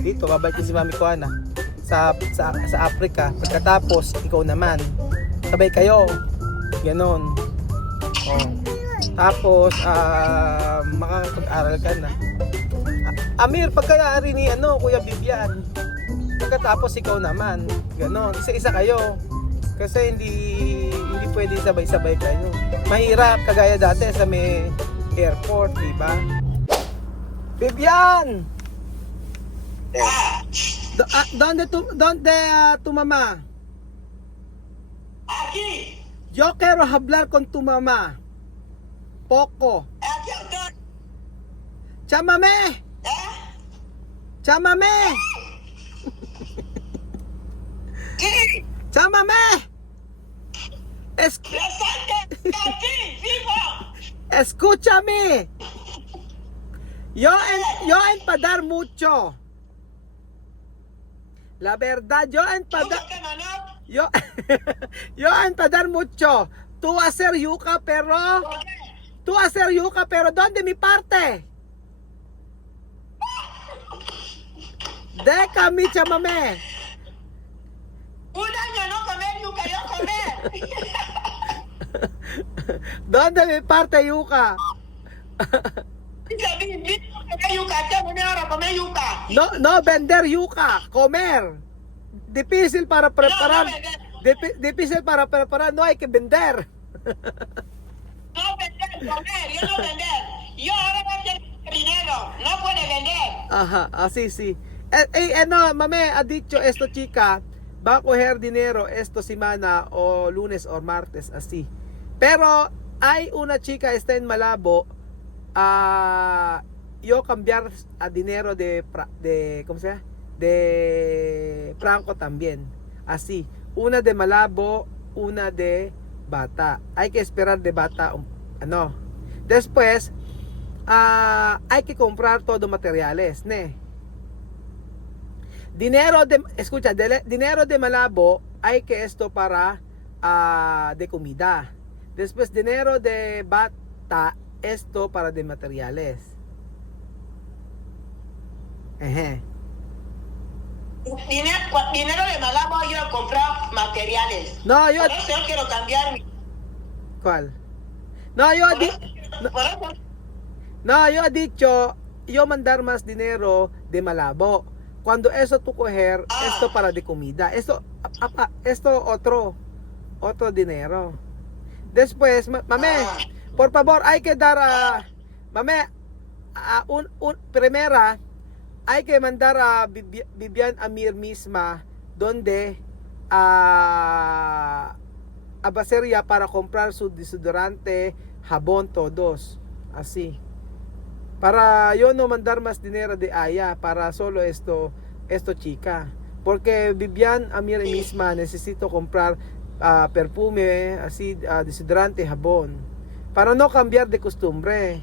Dito, babalik din si Mami Kuana sa Africa. Pagkatapos, ikaw naman. Sabay kayo. Ganon. Oh. Tapos, makakapag-aral ka na. Amir, pagkayari ni Kuya Bibian. Pagkatapos, ikaw naman. Ganon. Isa-isa kayo. Kasi hindi pwede sabay-sabay kayo. Mahirap, kagaya dati sa may airport, diba? Bibian! ¿Dónde tu mamá? Aquí. Yo quiero hablar con tu mamá. Poco. Aquí estoy. Chámame. Chámame. Sí. Chámame. Presente. Aquí. Vivo. Escúchame. Yo enfadar mucho. La verdad, yo enfadar. ¿Qué mano? Yo enfadar mucho. Tú hacer yuca, pero. ¿Por qué? Tú hacer yuca, pero ¿dónde mi parte? Déjame, chámame. Un año no comer yuca, yo comer. ¿Dónde mi parte yuca? Comer yuca, tengo una hora comer yuca. No vender yuca, comer. Difícil para preparar. No vender. Difícil para preparar, no hay que vender. No vender, comer, yo no vender. Yo ahora voy a hacer dinero, no puede vender. Ajá, así sí. Mame, ha dicho esto chica, va a coger dinero esta semana o lunes o martes, así. Pero hay una chica está en Malabo, yo cambiar a dinero de ¿cómo se llama? De Franco también, así. Una de Malabo, una de Bata. Hay que esperar de Bata, Después, hay que comprar todo materiales, ¿ne? Dinero de Malabo hay que esto para de comida. Después dinero de Bata esto para de materiales. Dinero de Malabo yo he comprado materiales. No, Por eso yo quiero cambiar mi... ¿Cuál? No, yo he dicho, yo mandar más dinero de Malabo. Cuando eso tú coger, esto para de comida. Esto otro dinero. Después, mame, por favor, hay que dar mame, primera, hay que mandar a Bibian Amir misma, donde a baseria para comprar su desodorante, jabón, todos. Así. Para yo no mandar más dinero de allá, para solo esto chica. Porque Bibian Amir misma necesito comprar perfume, así, desodorante, jabón. Para no cambiar de costumbre.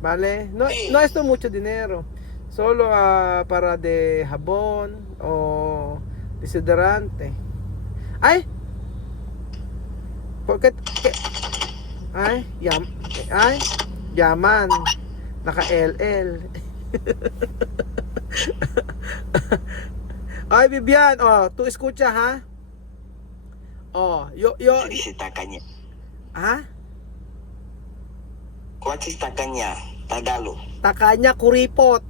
¿Vale? No esto mucho dinero. Solo para de jabón o desodorante. Ay, porque yaman, naka LL. Ay, Bibian, tú escucha, ha? Yo Se dice tacaña. ¿Ah? What is tacaña? Tagalog. Takanya kuripot.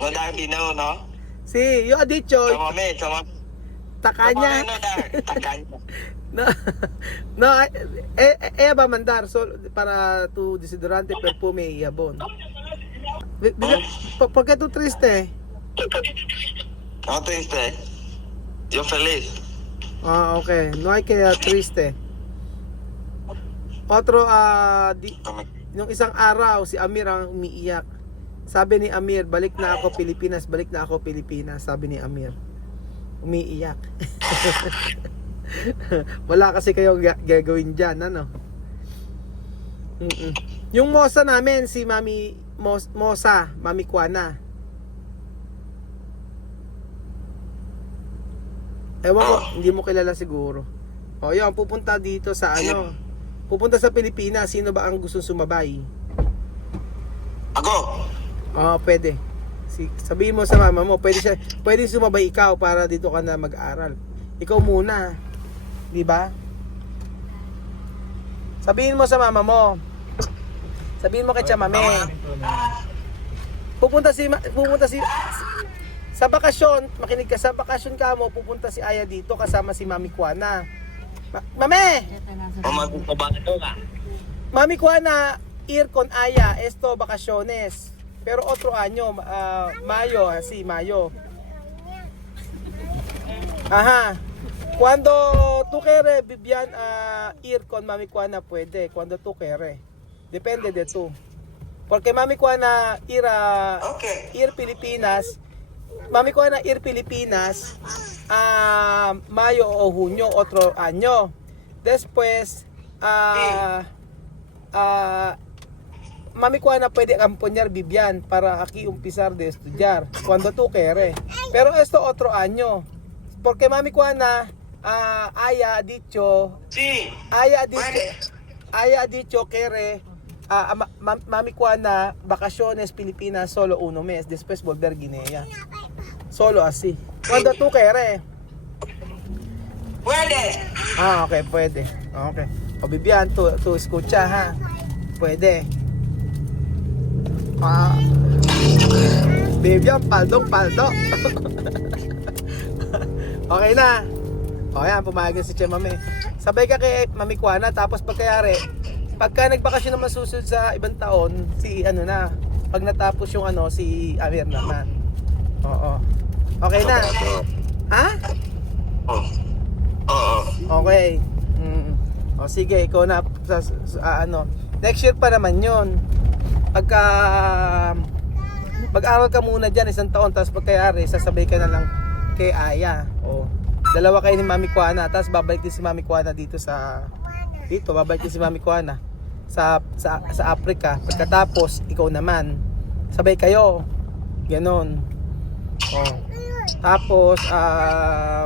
No dahil dinero, no? Sí, yo he dicho Chamame. takanya. No dahil tacaña. No, ella va a mandar solo para tu desodorante, perfume y jabón. ¿Por qué tú triste? No triste. Yo feliz. Okay, no hay que triste. Otro, nung isang araw, si Amir ang umiiyak. Sabi ni Amir, balik na ako Pilipinas, sabi ni Amir. Umiiyak. Wala kasi kayo gagawin dyan, ano? Yung mosa namin, si Mami Mosa, Mami Kuana. Ewan ko, hindi mo kilala siguro. Yun, pupunta dito sa pupunta sa Pilipinas. Sino ba ang gusto sumabay? Ako? Pwede. Sabihin mo sa mama mo, pwede sumabay ikaw para dito ka na mag-aral. Ikaw muna. Di ba? Sabihin mo sa mama mo. Sabihin mo kay Chamame. Pupunta si sa bakasyon, makinig ka, sa bakasyon ka mo, pupunta si Aya dito kasama si Mami Kuana. Mame! Mami Kuana, ir con Aya, esto vacaciones. Pero otro año, Mayo, así, Mayo. Ajá. Cuando tú quieres, Vivian, ir con Mami Kuana, puede. Cuando tú quieres. Depende de tú. Porque Mami Kuana ir Pilipinas, Mami Kuana ir Pilipinas, Mayo o Junio, otro año. Después, Mami Kuana puede acompañar Vivian para aquí empezar de estudiar cuando tú quieres. Pero esto otro año. Porque Mami Kuana haya dicho quiere Mami Kuana vacaciones Pilipinas solo 1 mes, después volver Guinea. Solo así. Cuando tú quieres. Puede. Okay, pwede. Okay. O Vivian, tú escucha ha. Pwede. Vivian, paldo. Okay na. O yan, pumayag na si Chamame. Sabay ka kay Mami Kuana, tapos pagka nagbakasyon naman susunod sa ibang taon, pag natapos yung si Amir naman. Oo. Okay na. Ha? Okay. O sige, ikaw na next year pa naman yon. Pagka mag-aral ka muna diyan 1 taon, tapos pagkayari sasabay ka na lang kay Aya. O dalawa kayo ni Mami Kuana, tapos babalik din si Mami Kuana babalik din si Mami Kuana sa Africa. Pagkatapos ikaw naman sabay kayo. Ganon. Oh. Tapos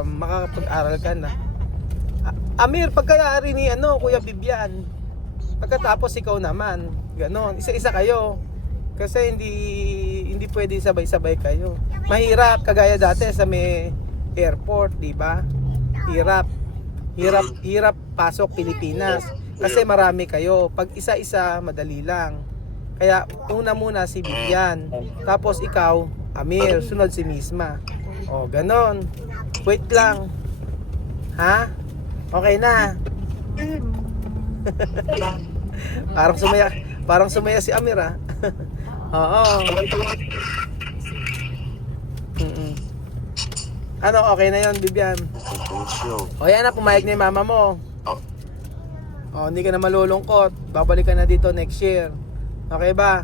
makakapag-aral ka na. Amir, pagkayari ni Kuya Bibian, pagkatapos ikaw naman. Ganon. Isa-isa kayo. Kasi hindi pwede sabay-sabay kayo. Mahirap kagaya dati sa may airport, di ba? Hirap pasok Pilipinas. Kasi marami kayo. Pag isa-isa, madali lang. Kaya una muna si Bibian, tapos ikaw, Amir, sunod si Misma. O, ganon. Wait lang. Ha? Okay na. Parang sumaya si Amir, ha? Oo. Okay na yon, Bibian? O yan na, pumayag na yung mama mo. O, hindi ka na malulungkot. Babalik ka na dito next year. Okay ba?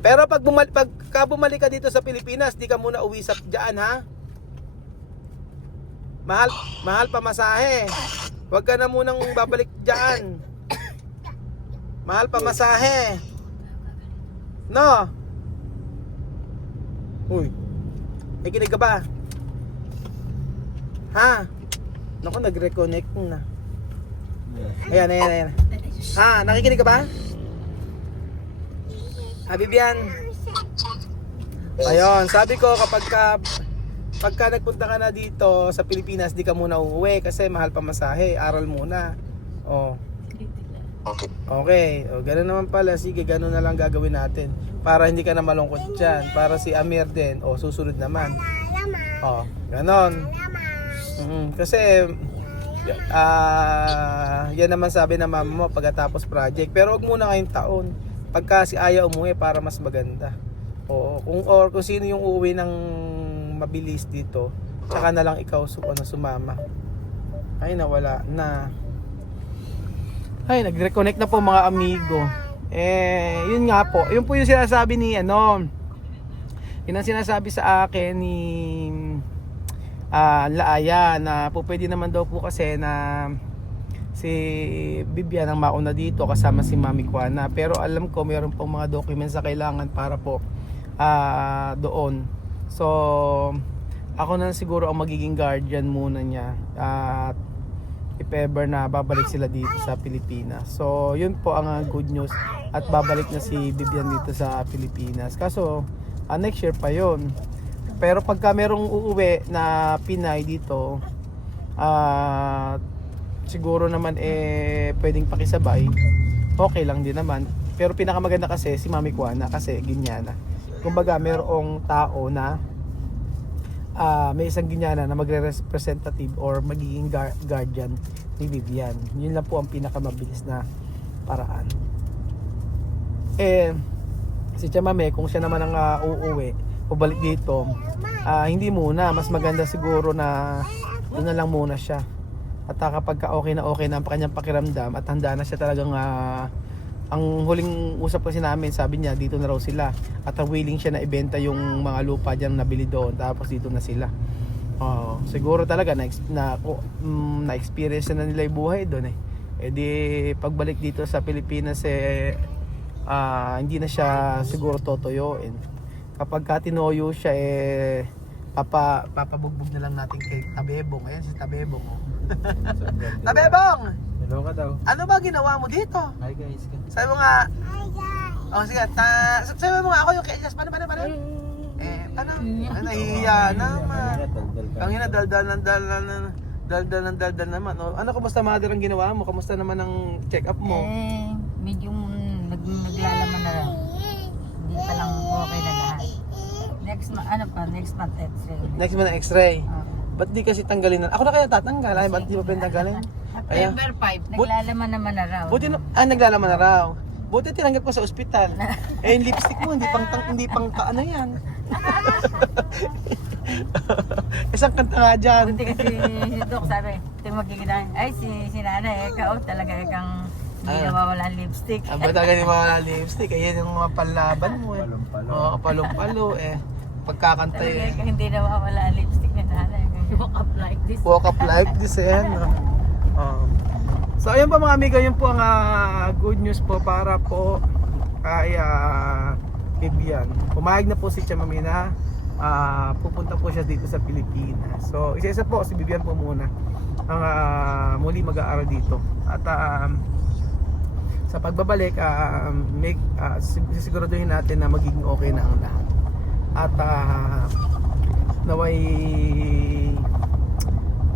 Pero pagka bumalik ka dito sa Pilipinas, di ka muna uwi diyan, ha? Mahal pa masahe. Huwag ka na munang babalik diyan. Mahal pa masahe. No? Uy. Nakikinig ka ba? Ha? Naku, nag-reconnect na. Ayan. Ha? Nakikinig ka ba? Bibian. Ayun, sabi ko pagka nagpunta ka na dito sa Pilipinas, di ka muna uuwi kasi mahal pa masahe. Aral muna. Oh. Okay. O, gano'n naman pala. Sige, gano'n na lang gagawin natin. Para hindi ka na malungkot dyan. Para si Amir din. O, susunod naman. O, gano'n. Kasi, yan naman sabi ng mama mo pagkatapos project. Pero wag muna ngayong taon. Pagka si Aya umuwi para mas maganda. O, kung sino yung uuwi ng mabilis dito, tsaka na lang ikaw sumama. Ay, nawala na. Ay, nag-reconnect na po mga amigo. Yun nga po. Yun po yung sinasabi ni yun ang sinasabi sa akin ni Laaya na po pwede naman daw po kasi na si Bibian ang mauna dito kasama si Mami Kuana. Pero alam ko mayroon pong mga documents na kailangan para po doon. So, ako na siguro ang magiging guardian muna niya. At if ever na babalik sila dito sa Pilipinas. So, yun po ang good news. At babalik na si Bibian dito sa Pilipinas. Kaso, Next year pa yon. Pero pagka merong uuwi na Pinay dito, siguro naman pwedeng pakisabay, okay lang din naman. Pero pinakamaganda kasi si Mami Kuana kasi Ginyana. Kumbaga merong tao na may isang Ginyana na magre-representative or magiging guardian ni Vivian. Yun lang po ang pinakamabilis na paraan. Si Chamame, kung siya naman ang uuwi, pabalik dito, hindi muna, mas maganda siguro na doon na lang muna siya. At kapag okay na ang kanyang pakiramdam at handa na siya talagang ang huling usap kasi namin, sabi niya dito na raw sila at willing siya na ibenta yung mga lupa dyan nabili doon, tapos dito na sila. Siguro talaga na experience na nila yung buhay doon di pagbalik dito sa Pilipinas hindi na siya siguro totoyoin. Kapag tinoyo siya papabugbog na lang natin kay Tabebong. Ayan si Tabebong. Tabebong! Hello ka daw. Ano ba ginawa mo dito? Hi guys. Sabi mo nga. Sige. Sabi mo nga ako yung kay Elias. Paano? Paano? Nahihiya naman. Kangina, daldal naman. Ano, kumusta mother ang ginawa mo? Kumusta naman ang check-up mo? Medyo naglalaman na raw. Hindi pa lang okay na lahat. Next month x-ray. Next month x-ray. Ba't di kasi tanggalin na? Ako na kaya tatanggal. Ay, ba't di pa pwede tanggalin? September 5, naglalaman naman na raw. Buti naglalaman na raw. Buti tinanggap ko sa ospital. Yung lipstick mo, hindi pang ano yan. Isang kanta nga dyan. Buti kasi si Doc sabi, ito magkikita. Ay, si nanay, ikaw talaga kang hindi nawawala ang lipstick. Ba talaga hindi mawala lipstick? Ayan yung mga panlaban mo Palumpalo. Palumpalo pagkakanta Talaga hindi nawawala ang lipstick ni nanay. Walk up like this. Walk up like this So ayun po mga amigo, yun po ang good news po para po kay Vivian. Pumayag na po si Chamame na pupunta po siya dito sa Pilipinas. So isa-isa po si Vivian po muna ang muli mag-aaral dito. At sa pagbabalik sisiguraduhin natin na magiging okay na ang lahat. At naway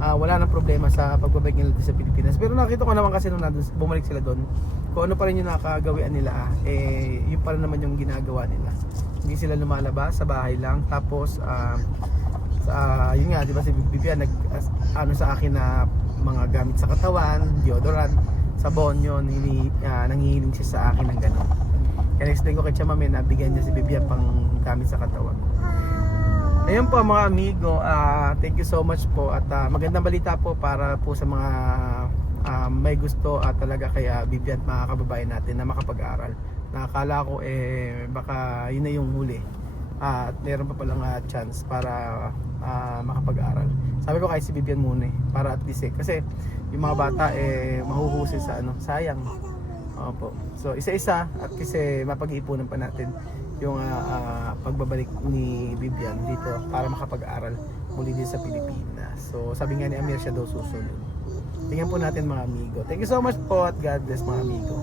wala nang problema sa pagbabalik nila dito sa Pilipinas. Pero nakita ko naman kasi nung bumalik sila doon, kung ano pa rin yung nakagawian nila, yun pa rin naman yung ginagawa nila. Hindi sila lumalabas, sa bahay lang. Tapos yun nga, di ba si Vivian sa akin na mga gamit sa katawan, deodorant, sabon, yun, nangihiling siya sa akin ng gano'n. Kaya explain ko kay Chamame na bigyan niya si Vivian pang gamit sa katawan. Ayun po mga amigo, thank you so much po at magandang balita po para po sa mga may gusto at talaga kaya Vivian, mga kababayan natin na makapag-aral. Nakakala ko baka yun na yung huli at meron pa palang chance para makapag-aral. Sabi ko kay si Vivian muna para at least kasi yung mga bata mahuhusay sa sayang. Opo. So isa-isa at kasi mapag-iipunan pa natin yung pagbabalik ni Vivian dito para makapag-aral muli din sa Pilipinas. So sabi nga ni Amir siya daw susunod. Tingnan po natin mga amigo. Thank you so much po at God bless mga amigo.